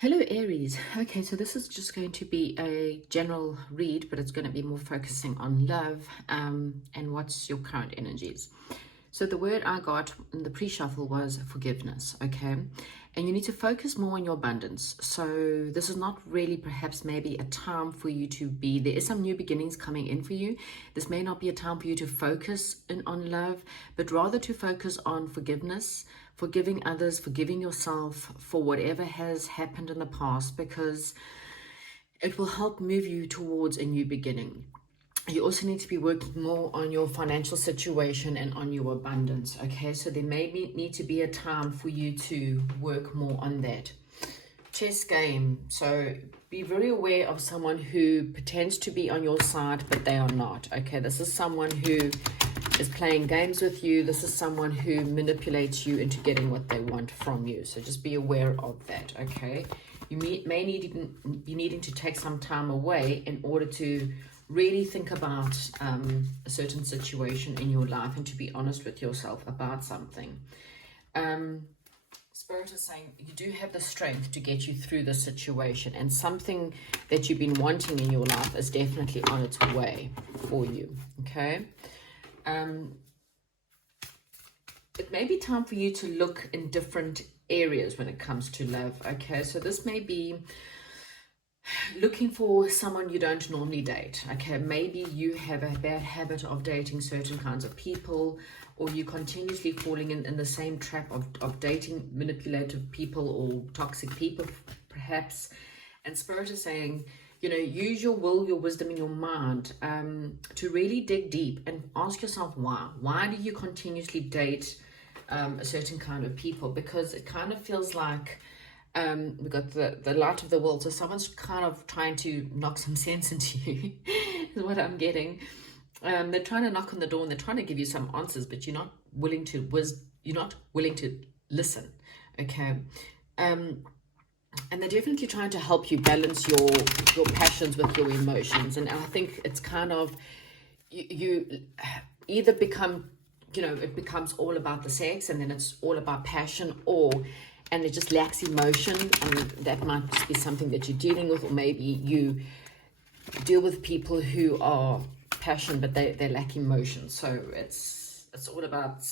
Hello Aries. Okay, so this is just going to be a general read, but it's going to be more focusing on love and what's your current energies. So the word I got in the pre-shuffle was forgiveness, okay? And you need to focus more on your abundance. So this is not really perhaps maybe a time for you to be, there is some new beginnings coming in for you. This may not be a time for you to focus in on love, but rather to focus on forgiveness, forgiving others, forgiving yourself for whatever has happened in the past, because it will help move you towards a new beginning. You also need to be working more on your financial situation and on your abundance, okay? So there may need to be a time for you to work more on that. Chess game. So be very aware of someone who pretends to be on your side, but they are not, okay? This is someone who is playing games with you. This is someone who manipulates you into getting what they want from you. So just be aware of that, okay? You may be needing to take some time away in order to really think about a certain situation in your life and to be honest with yourself about something. Spirit is saying you do have the strength to get you through the situation, and something that you've been wanting in your life is definitely on its way for you, okay? It may be time for you to look in different areas when it comes to love, okay? So this may be looking for someone you don't normally date, okay? Maybe you have a bad habit of dating certain kinds of people, or you continuously falling in the same trap of dating manipulative people or toxic people perhaps. And Spirit is saying, you know, use your will, your wisdom in your mind to really dig deep and ask yourself why do you continuously date a certain kind of people? Because it kind of feels like we got the light of the world, so someone's kind of trying to knock some sense into you is what I'm getting. They're trying to knock on the door and they're trying to give you some answers, but you're not willing to listen, okay? And they're definitely trying to help you balance your passions with your emotions. And I think it's kind of you either become, you know, it becomes all about the sex and then it's all about passion, and it just lacks emotion, and that might just be something that you're dealing with. Or maybe you deal with people who are passionate but they lack emotion. So it's all about,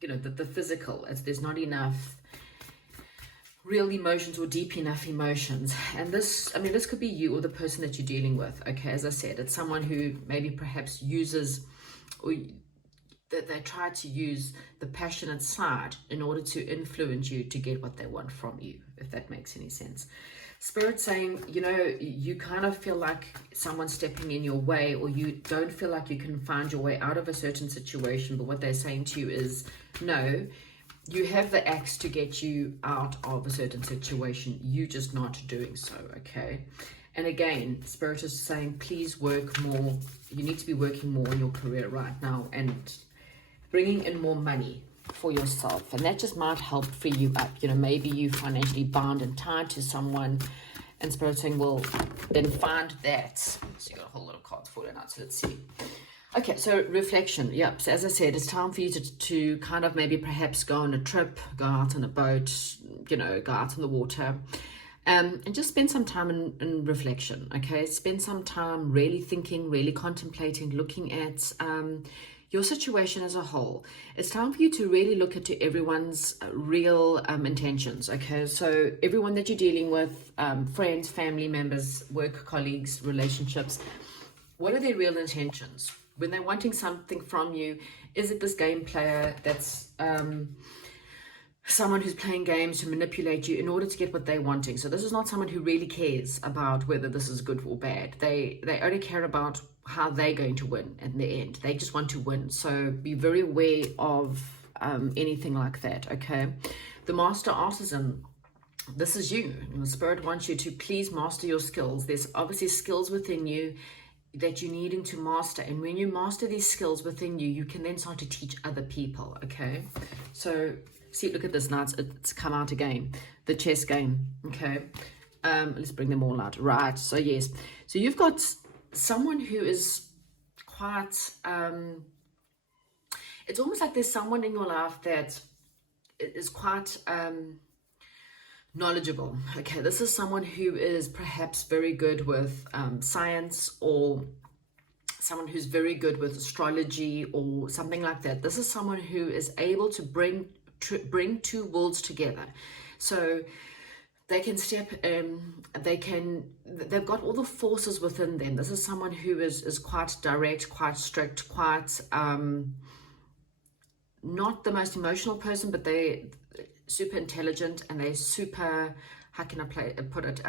you know, the physical. There's not enough real emotions or deep enough emotions. And this could be you or the person that you're dealing with, okay? As I said, it's someone who maybe perhaps uses, or that they try to use the passionate side in order to influence you to get what they want from you, if that makes any sense. Spirit saying, you know, you kind of feel like someone's stepping in your way, or you don't feel like you can find your way out of a certain situation, but what they're saying to you is, no, you have the axe to get you out of a certain situation, you just not doing so, okay? And again, Spirit is saying, please work more. You need to be working more on your career right now and bringing in more money for yourself, and that just might help free you up. You know, maybe you financially bound and tied to someone, and Spirit saying, well, then find that. So you got a whole lot of cards falling out, so let's see. Okay, so reflection. Yep, so as I said, it's time for you to kind of maybe perhaps go on a trip, go out on a boat, you know, go out on the water, and just spend some time in reflection, okay? Spend some time really thinking, really contemplating, looking at your situation as a whole. It's time for you to really look into everyone's real intentions, okay? So everyone that you're dealing with, friends, family members, work colleagues, relationships, what are their real intentions? When they're wanting something from you, is it this game player that's someone who's playing games to manipulate you in order to get what they're wanting? So this is not someone who really cares about whether this is good or bad. They only care about how they're going to win in the end. They just want to win. So be very aware of anything like that, okay? The master artisan, this is you. The Spirit wants you to please master your skills. There's obviously skills within you that you're needing to master, and when you master these skills within you, you can then start to teach other people, okay? So see, look at this now, it's come out again, the chess game, okay? Let's bring them all out. Right, so yes, so you've got someone who is quite it's almost like there's someone in your life that is quite knowledgeable. Okay, this is someone who is perhaps very good with science, or someone who's very good with astrology or something like that. This is someone who is able to bring two worlds together. So they can step in, they've got all the forces within them. This is someone who is quite direct, quite strict, quite not the most emotional person, but they super intelligent, and they're super, how can I put it,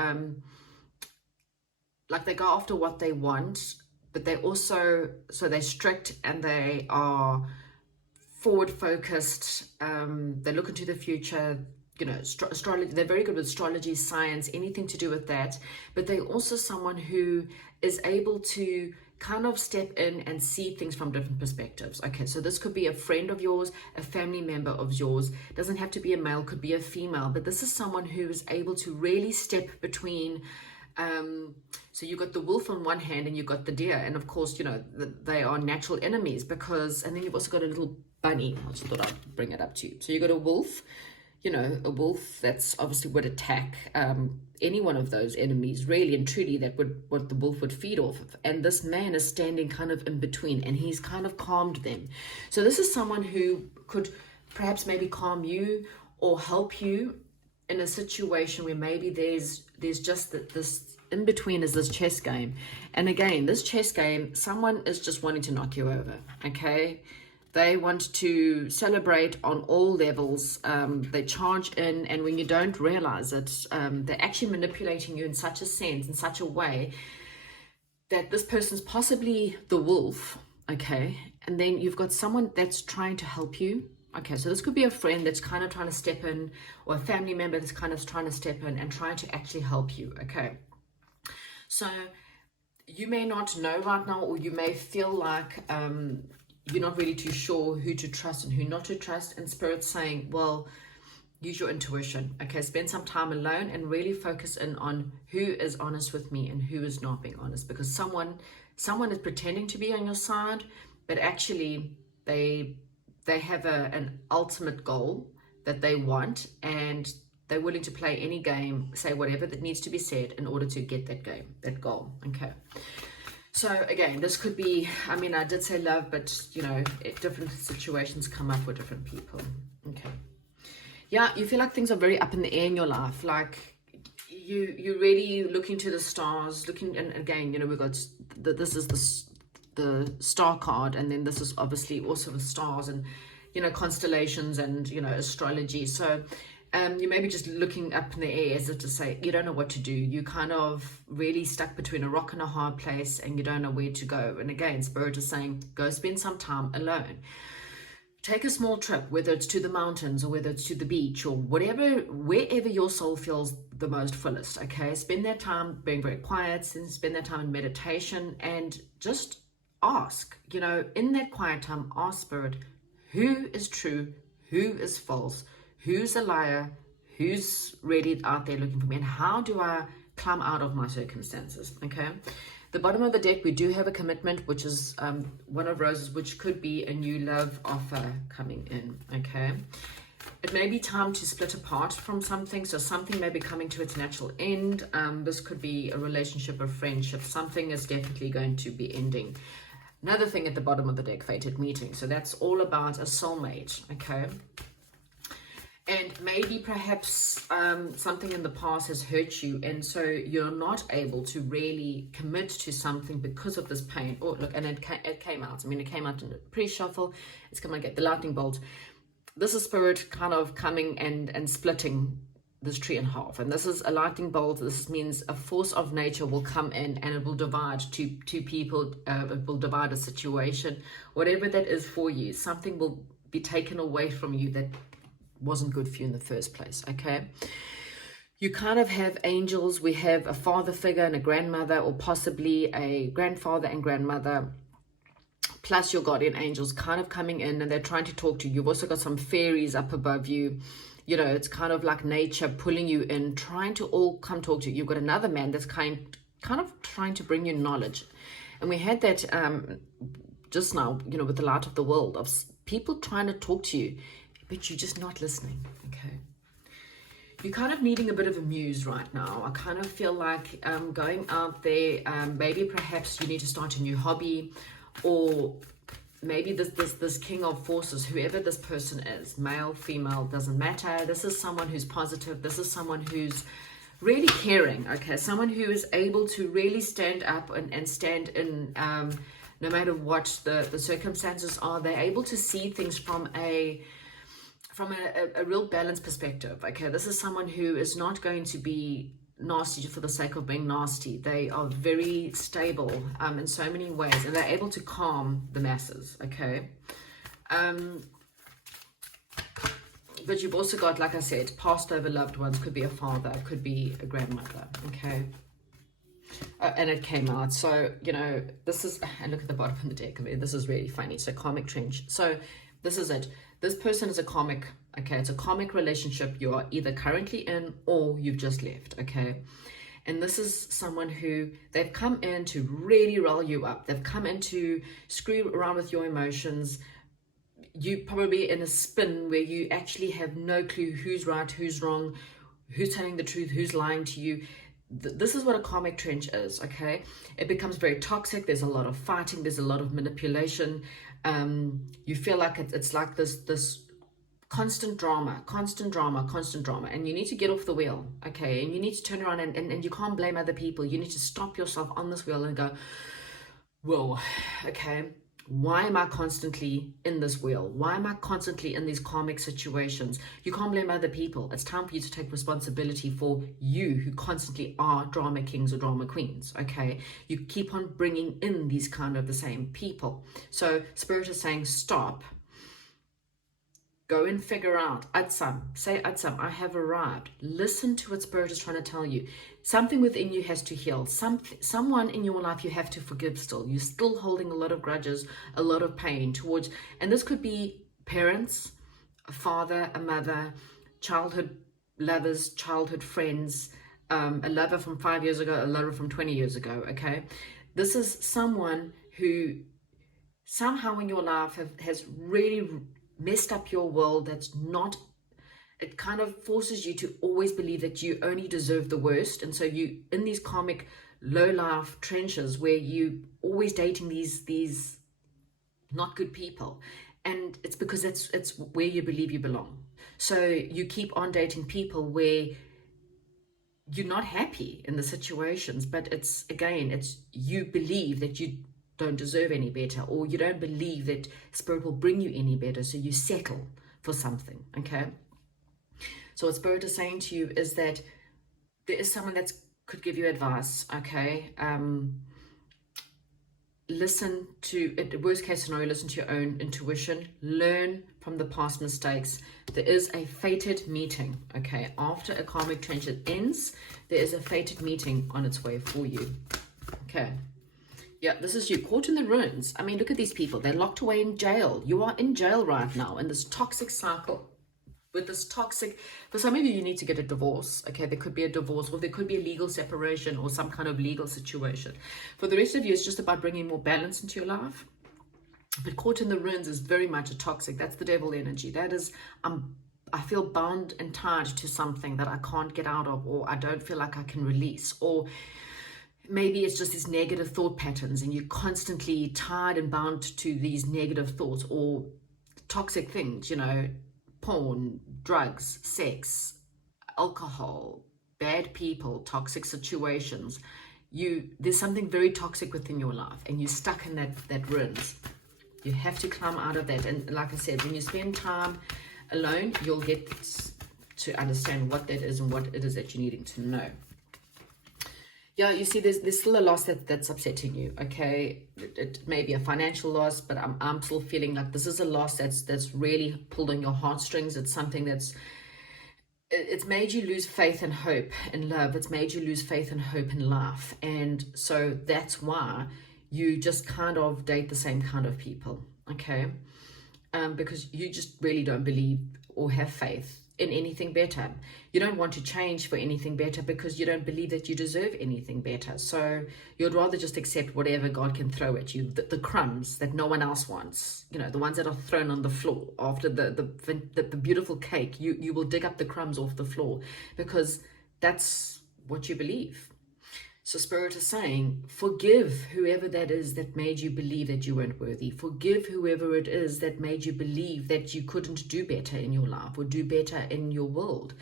like they go after what they want, but they also, so they're strict and they are forward focused. They look into the future. You know, astrology, they're very good with astrology, science, anything to do with that. But they're also someone who is able to kind of step in and see things from different perspectives. Okay, so this could be a friend of yours, a family member of yours. Doesn't have to be a male, could be a female. But this is someone who is able to really step between. So you got the wolf on one hand and you got the deer, and of course, you know, they are natural enemies, because, and then you've also got a little bunny. I just thought I'd bring it up to you. So you got a wolf, you know, a wolf that's obviously would attack any one of those enemies, really and truly, that would, what the wolf would feed off of. And this man is standing kind of in between, and he's kind of calmed them. So this is someone who could perhaps maybe calm you or help you in a situation where maybe there's just this in between, is this chess game. And again, this chess game, someone is just wanting to knock you over. Okay, they want to celebrate on all levels. They charge in, and when you don't realize it, they're actually manipulating you in such a sense, in such a way, that this person's possibly the wolf. Okay, and then you've got someone that's trying to help you. Okay, so this could be a friend that's kind of trying to step in, or a family member that's kind of trying to step in and trying to actually help you. Okay, so you may not know right now, or you may feel like you're not really too sure who to trust and who not to trust, and Spirit's saying, well, use your intuition. Okay, spend some time alone and really focus in on who is honest with me and who is not being honest, because someone is pretending to be on your side, but actually they have an ultimate goal that they want, and they're willing to play any game, say whatever that needs to be said in order to get that goal. Okay, so again, this could be, I mean, I did say love, but you know, different situations come up with different people. Okay, yeah, you feel like things are very up in the air in your life, like you really looking to the stars, looking, and again, you know, we've got this is the star card, and then this is obviously also the stars, and you know, constellations, and you know, astrology. So you may be just looking up in the air, as if to say you don't know what to do. You kind of really stuck between a rock and a hard place, and you don't know where to go. And again, Spirit is saying, go spend some time alone. Take a small trip, whether it's to the mountains or whether it's to the beach or whatever, wherever your soul feels the most fullest. Okay, spend that time being very quiet, spend that time in meditation, and just ask, you know, in that quiet time, ask Spirit, who is true, who is false, who's a liar, who's really out there looking for me, and how do I climb out of my circumstances. Okay, the bottom of the deck, we do have a commitment, which is one of roses, which could be a new love offer coming in. Okay, it may be time to split apart from something, so something may be coming to its natural end. This could be a relationship or friendship. Something is definitely going to be ending. Another thing at the bottom of the deck, fated meeting. So that's all about a soulmate. Okay, and maybe perhaps something in the past has hurt you, and so you're not able to really commit to something because of this pain. Oh, look, and it came out. I mean, it came out in the pre-shuffle. It's going to get the lightning bolt. This is Spirit kind of coming and splitting this tree in half, and this is a lightning bolt. This means a force of nature will come in, and it will divide two people. It will divide a situation, whatever that is for you. Something will be taken away from you that wasn't good for you in the first place. Okay, you kind of have angels. We have a father figure and a grandmother, or possibly a grandfather and grandmother, plus your guardian angels kind of coming in, and they're trying to talk to you. You've also got some fairies up above you. You know, it's kind of like nature pulling you in, trying to all come talk to you. You've got another man that's kind of trying to bring you knowledge. And we had that just now, you know, with the light of the world, of people trying to talk to you, but you're just not listening. Okay, you're kind of needing a bit of a muse right now. I kind of feel like going out there, maybe perhaps you need to start a new hobby, or maybe this king of forces, whoever this person is, male, female, doesn't matter. This is someone who's positive. This is someone who's really caring, okay? Someone who is able to really stand up and stand in, no matter what the circumstances are. They're able to see things from a real balanced perspective, okay? This is someone who is not going to be nasty for the sake of being nasty. They are very stable in so many ways, and they're able to calm the masses, okay? But you've also got, like I said, passed over loved ones. Could be a father, could be a grandmother, okay? And it came out. So, you know, this is, and look at the bottom of the deck. I mean, this is really funny. So karmic trench. So this is it. This person is a karmic, okay? It's a karmic relationship you are either currently in or you've just left, okay? And this is someone who, they've come in to really roll you up. They've come in to screw around with your emotions. You probably in a spin where you actually have no clue who's right, who's wrong, who's telling the truth, who's lying to you. This is what a karmic trench is, okay? It becomes very toxic. There's a lot of fighting. There's a lot of manipulation. You feel like it's like this constant drama, and you need to get off the wheel, okay? And you need to turn around and you can't blame other people. You need to stop yourself on this wheel and go, whoa, okay, why am I constantly in this wheel? Why am I constantly in these karmic situations? You can't blame other people. It's time for you to take responsibility for you, who constantly are drama kings or drama queens, okay? You keep on bringing in these kind of the same people. So Spirit is saying, stop. Go and figure out. Atsam, say Atsam, I have arrived. Listen to what Spirit is trying to tell you. Something within you has to heal. Someone in your life you have to forgive still. You're still holding a lot of grudges, a lot of pain towards, and this could be parents, a father, a mother, childhood lovers, childhood friends, a lover from 5 years ago, a lover from 20 years ago, okay? This is someone who somehow in your life has really messed up your world. That's not, it kind of forces you to always believe that you only deserve the worst. And so you in these karmic low life trenches where you always dating these not good people, and it's because it's where you believe you belong. So you keep on dating people where you're not happy in the situations, but it's you believe that you don't deserve any better, or you don't believe that Spirit will bring you any better, so you settle for something, okay? So what Spirit is saying to you is that there is someone that could give you advice, okay? Listen to, at the worst case scenario, listen to your own intuition, learn from the past mistakes. There is a fated meeting, okay? After a karmic trench ends, there is a fated meeting on its way for you, okay? Yeah, this is you, caught in the ruins. I mean, look at these people. They're locked away in jail. You are in jail right now in this toxic cycle. With this toxic, for some of you, you need to get a divorce. Okay, there could be a divorce, or there could be a legal separation or some kind of legal situation. For the rest of you, it's just about bringing more balance into your life. But caught in the ruins is very much a toxic. That's the devil energy. That is, I feel bound and tied to something that I can't get out of, or I don't feel like I can release, or maybe it's just these negative thought patterns and you're constantly tied and bound to these negative thoughts or toxic things, you know, porn, drugs, sex, alcohol, bad people, toxic situations. There's something very toxic within your life and you're stuck in that ruins. You have to climb out of that. And like I said, when you spend time alone, you'll get to understand what that is and what it is that you're needing to know. Yeah, you see, there's still a loss that's upsetting you, okay? It may be a financial loss, but I'm still feeling like this is a loss that's really pulled on your heartstrings. It's something it's made you lose faith and hope in love. It's made you lose faith and hope in life. And so that's why you just kind of date the same kind of people, okay? Because you just really don't believe or have faith in anything better. You don't want to change for anything better because you don't believe that you deserve anything better. So you'd rather just accept whatever God can throw at you, the crumbs that no one else wants, you know, the ones that are thrown on the floor after the beautiful cake. You will dig up the crumbs off the floor because that's what you believe. So Spirit is saying, forgive whoever that is that made you believe that you weren't worthy. Forgive whoever it is that made you believe that you couldn't do better in your life or do better in your world.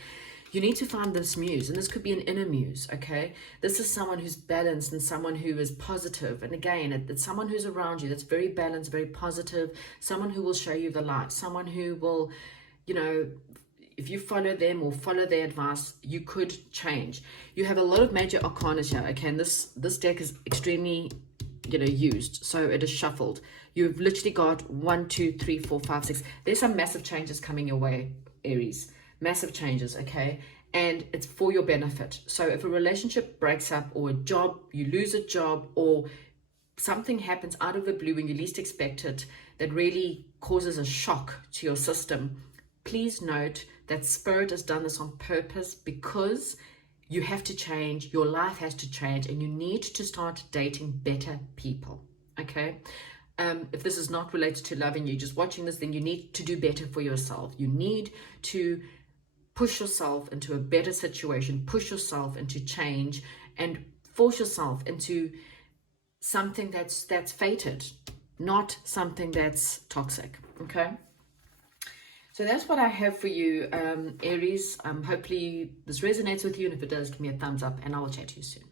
You need to find this muse, and this could be an inner muse, okay? This is someone who's balanced and someone who is positive. And again, it's someone who's around you that's very balanced, very positive, someone who will show you the light, someone who will, you know, if you follow them or follow their advice, you could change. You have a lot of major arcana here, okay? And this deck is extremely, you know, used. So it is shuffled. You've literally got 1, 2, 3, 4, 5, 6. There's some massive changes coming your way, Aries. Massive changes, okay? And it's for your benefit. So if a relationship breaks up or a job, you lose a job, or something happens out of the blue when you least expect it that really causes a shock to your system, please note that Spirit has done this on purpose because you have to change, your life has to change, and you need to start dating better people, okay? If this is not related to love and you're just watching this, then you need to do better for yourself. You need to push yourself into a better situation, push yourself into change, and force yourself into something that's fated, not something that's toxic, okay? So that's what I have for you, Aries. Hopefully this resonates with you, and if it does, give me a thumbs up, and I will chat to you soon.